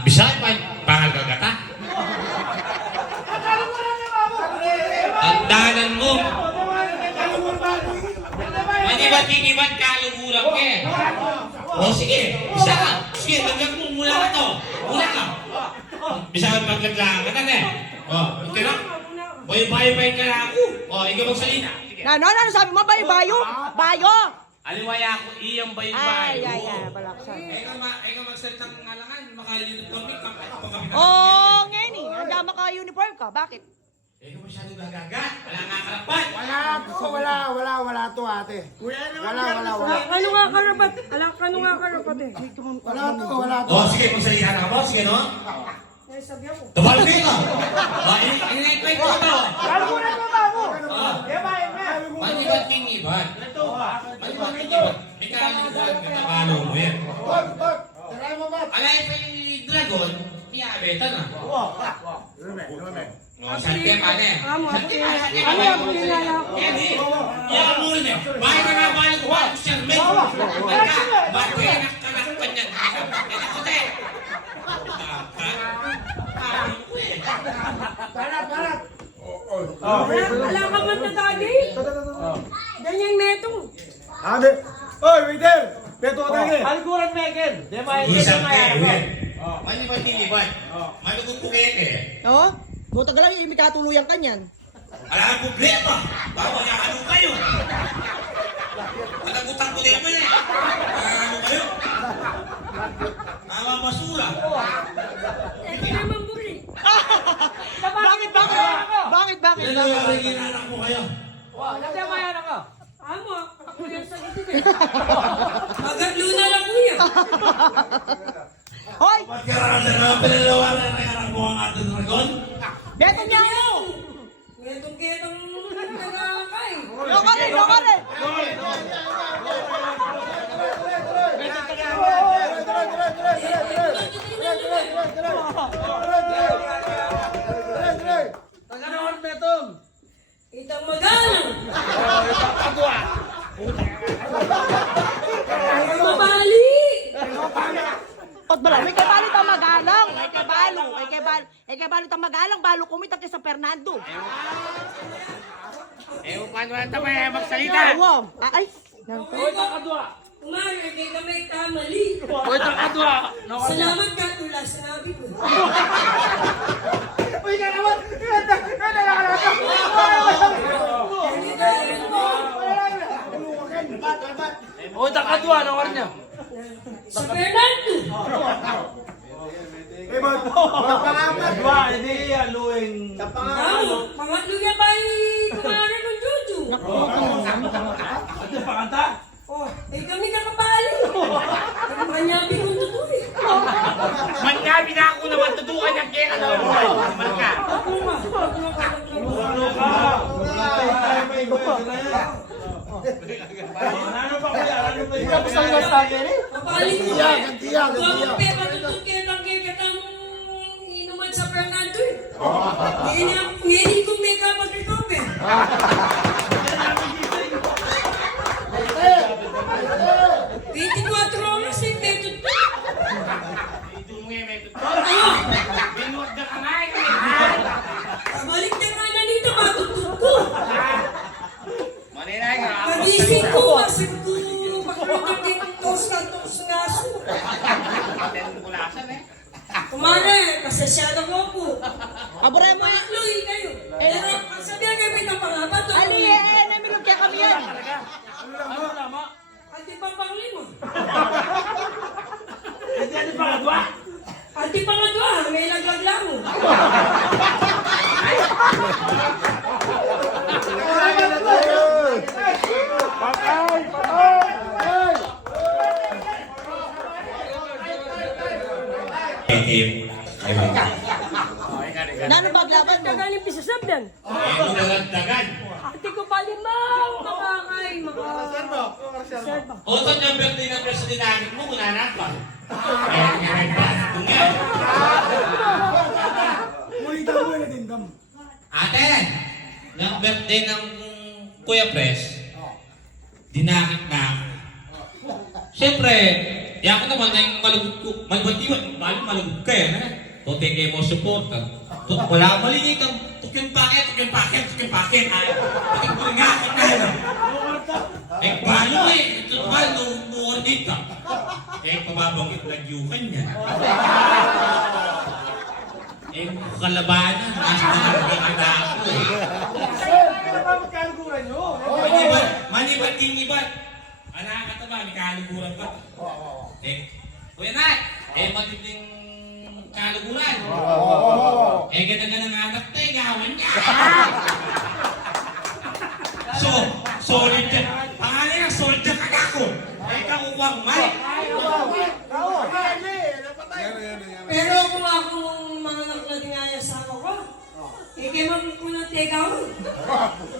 Bisan pa pangal kagata. Tandaanan mo. Manibat-kinibat kalugulang ke. O sige, bisa ka. Sige, taglag mo mula ka to. Mula ka. Bisa ka magladlaan ka na. O, okay na? Bayo-bayo-bayo ka na ako. O, ikaw magsalita. Ano sabi mo? Bayo? Bayo? Aliwaya ako iyang bayo-bayo. Ay, balaksan. Ikaw magsalita ng ngalangan. Maka-uniform ka. Oh, ngayon eh. Handa maka-uniform ka. Bakit? Ikaw masyadong gagagat. Wala nga karapat. Wala to ate. Wala. Ano nga karapat? Ano nga karapat eh? Wala to. O, sige, magsalita na ka mo. Sige, no? Ay, sabi ako. Tabal ka. Inilipay ko ba? Kaluguran mo ba mo? Manibat king iban. Manibat king iban. Ikaw ang katabalo mo yan. Try mo ba? Alay pa yung dragon, iabeta na. Saan kayo pa na? Amo, Saan kayo pa? Saan kayo ano pa? ang pinala ko? Hindi. Yan mo rin eh. Bakit ka nga balik ko ba? Sir May. Bakit kayo nakalakpan yan? Ako tayo. Parat. Wala ka man na dagi? Ganyan metong. Ate. Oy, waiter. Beto ka tayo. Alikuran Megan. Di ba? Isang kayo. Manibat king iban. Malugot ko kayo eh. Oo? Buta ka lang yung katuluyan ka niyan. Wala ang problema. Bawa niya ano kayo. Panagutan ko din mo eh. Ano kayo? Awa basura. Ito naman buri. Bakit? Nagiginanak ko kayo. Kasi mayan ako. Amo, ako yung sa gitid eh. Agad luna lang ko yan. Hoy! Ba't ka rasa na pinalawanan na karang mo ang ating dragon? Beto niya mo! Getong nagkakay. Yung ka rin! Taganoon Betong. Itang magalang. Ay, mabali. At bala, may kabalo ta magalang. May kabalo ta magalang. Balo kumita kay sa Fernando. Paano na tayo magsalita? Wow. Ay! Hoy, takadwa. Umari, hindi kami kamali. Hoy, takadwa. Salamat ka, tula, sinabi ko. Uy, ka naman. Hoy, takadwa. Nawar niya. Sa Fernando. Takadwa, hindi aluing. Amo, pangatlo niya ba kumarin ng Juju? Ate, pakanta? Oh, kami kakabali. Kanyabi kong tutuloy. Manyabi na ako naman tutukan yung kera na naman ka. Ako ma. Ano ka? Ano ba kuya? Ano ba yung Kapali ko Gantiya, eh. gantiya. Huwag pe, matutut kayo ng kikatang inuman sa Fernando eh. Ngayon ko may kapag-recover. 24 oras eh, metod pa. Binuwag na ka nga eh. Balik na nga na dito, matutut ko. Maninay ka. Pagising ko, masin ko. Pagkakit ng tos nga aso. Kulasan eh. Kumare, pasasyado ko po. Abura mo! Makluy kayo. Pero, sabihan kayo may kapangapat. Ali, namilog kaya kami yan. Ano naman? Anti papanglimo. Hindi ano pakadwa? Anti pangadwa, may laglag lang mo. Nano baglaban mo? Tagaling pisasabdan. Dagdagan. Ate ko palimaw, makakay, serba. Otot ng birthday ng presidente mo, kunanak pa. Kaya nga ba? Tungyan. Ate, ng birthday ng Kuya Pres, dinakit na. Siyempre, Ya ako naman yung malugod ko. Malbatiwan. Malugod ka yan. Tote kayo mo support. Wala malinig ang tukin paket. Ay, tukin ko nga ako na yan. Eh, balo eh. Ito ba, nung dito. Eh, pababangit lagyukan niya. Eh, kalabanan. Nasa nagkakita ako eh. Manibat king ibat. Anak ka ba? May kaluguran ba? Eh, kuya Nat, matinding kaluguran. Eh, ganda-ganda ng anak na eh, gawan niya. Solid yan. Pangalan niya, solid yan kagako. Eh, kakukwang mali. Pero kung akong mga naklating ay asawa ko, kaya magkulang tegaw.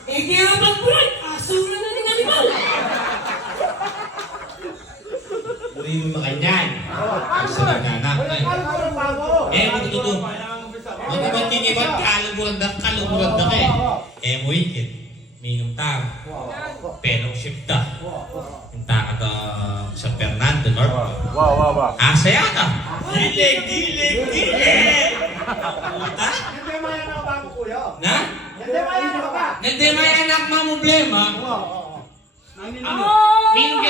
Kaya magkulang, asura na ng animal. Uri mo makanyan. Asa na anak na eh. Magtututo. Mag-ibat kaluguran na ka eh. Mo ikit. Minum tao. Pelong shifta. Punta ka to sa Fernando Norte. Asa yata? Dilig! Puta? Na? Hindi may anak mga problema. Ano? Minum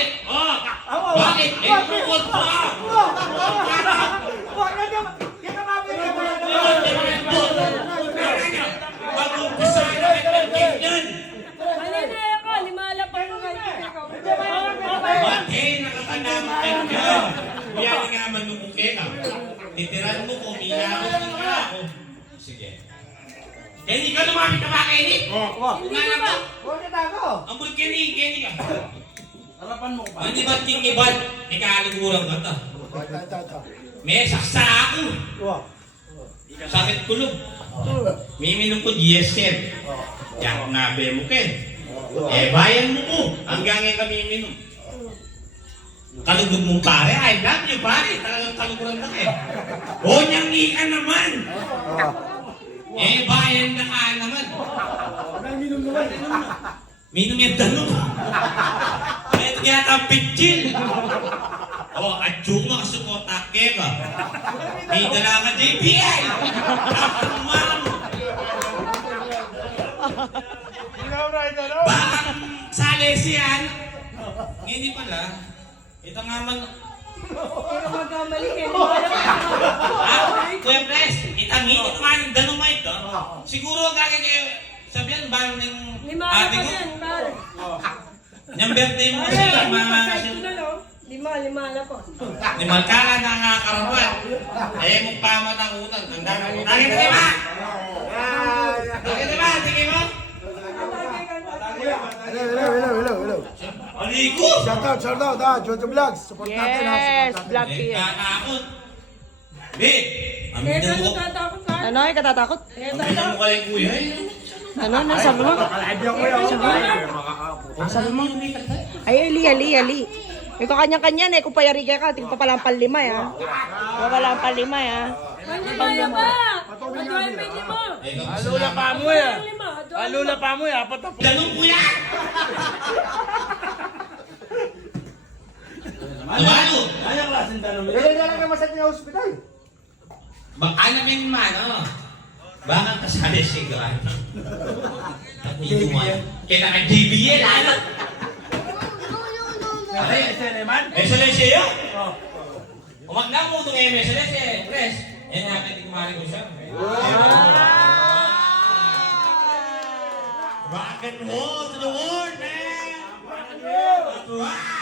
bakit? Bukod pa! Mag-umpisa na kayo ng Malinaya ka, limala pa rin kayo. bakit? Nakakanaman ka! Biyari nga manukuke ka. Titiran mo ko, minakos ng ka ako. Sige. Eh, hindi ka lumapit na makinit? Hindi ba? Ang bulkini ka. Manibat king ibat, may kaluguran ka ta. May saksa ako. Sakit kulog. Miminom ko diesel. Yak nga be mo ken. Eh, bayan mo ko. Hanggang ngayon kami minom. Kalugod mong pare. I love you pare. Talagang kaluguran na eh. O niyang ika naman. Eh, bayan na ka naman. Minum yung tanong. Kaya ito kaya ang pitchil. At yung mga sumotake ka. May dala ka JBL. Ma'am. Bakang salesian. Ngayon pala. Ito nga man. Pero magkamali kayo. Kuya Pres, itangin ito nga yung danumay ito. Siguro gagawin kayo. Sabihan ba ng Limala ate pa ko? yan, mahal. Yung birthday mo kasi mga... Limala pa. Di magkala nakakarapan. Eh, magpamat ang utang. Ang dami. Nakita di ba? Nakita ba? Sige mo? Hello. Aligo! Shout out, Jojo Vlogs. Support natin ha. Yes, Support Black natin. Tea. Nagkakaot. Di! Kaya Aminan ka mo. natatakot ka? Ano, ay katatakot? Aminan mo kay kuya. Ano, sabi mo? Live yan kuya. Sabi mo? Ay, ali. Ikaw kanya-kanya na, kung payariga ka, tingpa palang palima ya. Palang palima ya. Malimaya ba? Madway pwede mo. Alula pa mo ya. Alula pa mo ya. Patapos. Ganun kuya! Tumalo! Kailan ka masakit ng hospital? Anak yung man, Baka kasali si Gran. Kaya naka-GBL, ano? SLS siya? Umag na mo itong SLS eh, Pres. Yan nga, hindi kumari ko siya. Rock and roll to the world, man! Rock and roll!